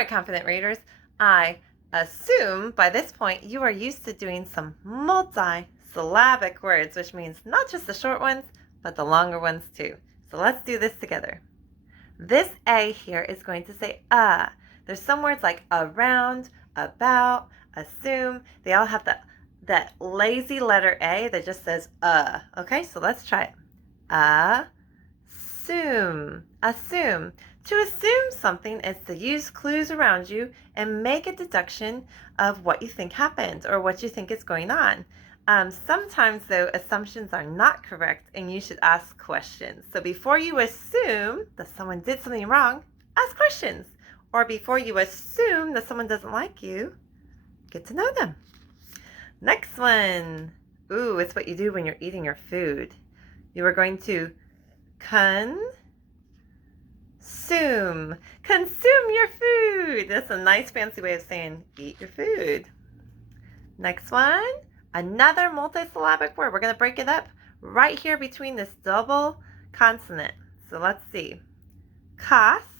All right, confident readers, I assume by this point you are used to doing some multi-syllabic words, which means not just the short ones, but the longer ones too. So let's do this together. This A here is going to say There's some words like around, about, assume. They all have that lazy letter A that just says Okay, so let's try it. Assume. Assume. To assume something is to use clues around you and make a deduction of what you think happened or what you think is going on. Sometimes, though, assumptions are not correct and you should ask questions. So before you assume that someone did something wrong, ask questions. Or before you assume that someone doesn't like you, get to know them. Next one. Ooh, it's what you do when you're eating your food. You are going to consume. Consume your food. That's a nice fancy way of saying eat your food. Next one. Another multisyllabic word. We're going to break it up right here between this double consonant. So let's see. Costume.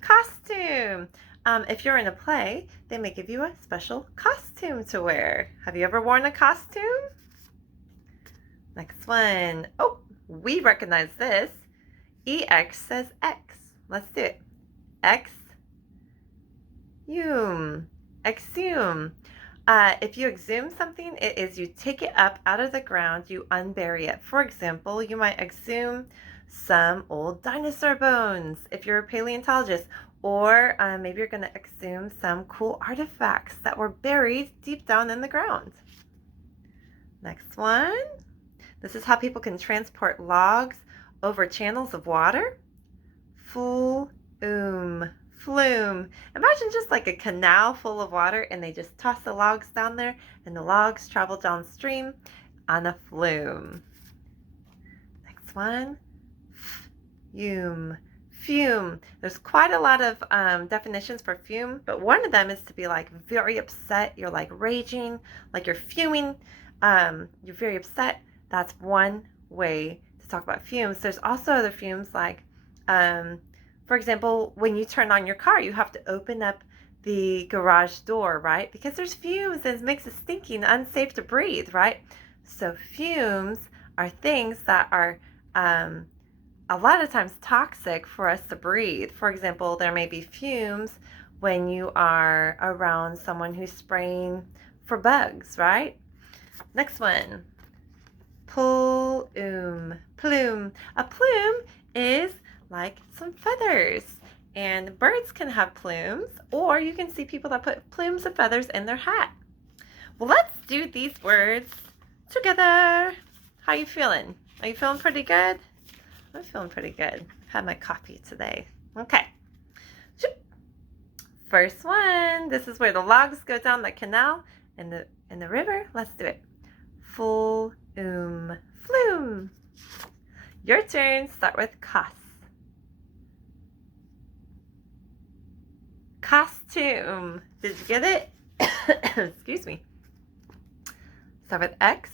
Costume. If you're in a play, they may give you a special costume to wear. Have you ever worn a costume? Next one. Oh, we recognize this. EX says X. Let's do it. Exhume. Exhume. If you exhume something, it is you take it up out of the ground, you unbury it. For example, you might exhume some old dinosaur bones if you're a paleontologist, or maybe you're going to exhume some cool artifacts that were buried deep down in the ground. Next one. This is how people can transport logs over channels of water. Flume. Flume. Imagine just like a canal full of water and they just toss the logs down there and the logs travel downstream on a flume. Next one. Fume. Fume. There's quite a lot of definitions for fume, but one of them is to be like very upset. You're like raging, like you're fuming. You're very upset. That's one way to talk about fumes. There's also other fumes like for example, when you turn on your car, you have to open up the garage door, right? Because there's fumes and it makes it stinky and unsafe to breathe, right? So fumes are things that are a lot of times toxic for us to breathe. For example, there may be fumes when you are around someone who's spraying for bugs, right? Next one. Plume. Plume. A plume is like some feathers, and birds can have plumes, or you can see people that put plumes of feathers in their hat. Well, let's do these words together. How you feeling? Are you feeling pretty good? I'm feeling pretty good. Had my coffee today. Okay. First one. This is where the logs go down the canal in the river. Let's do it. Flume. Flume. Your turn. Start with Costume. Did you get it? Excuse me. Start with X.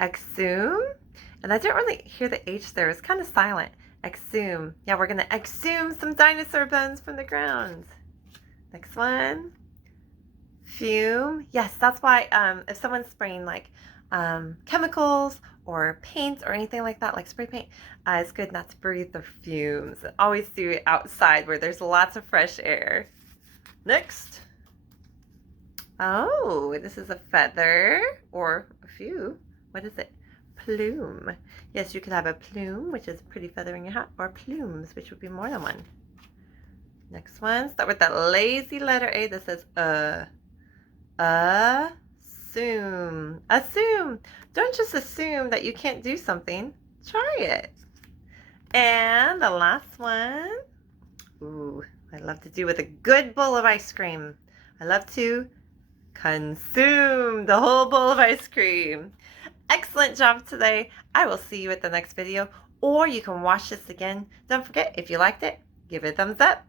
Exhume. And I didn't really hear the H there. It's kind of silent. Exhume. Yeah, we're going to exhume some dinosaur bones from the ground. Next one. Fume. Yes, that's why if someone's spraying like chemicals or paint or anything like that, like spray paint, it's good not to breathe the fumes. Always do it outside where there's lots of fresh air. Next. Oh, this is a feather or a few. What is it? Plume. Yes, you could have a plume, which is a pretty feather in your hat, or plumes, which would be more than one. Next one. Start with that lazy letter A that says Assume. Assume. Don't just assume that you can't do something. Try it. And the last one. Ooh, I love to do with a good bowl of ice cream. I love to consume the whole bowl of ice cream. Excellent job today. I will see you at the next video, or you can watch this again. Don't forget, if you liked it, give it a thumbs up.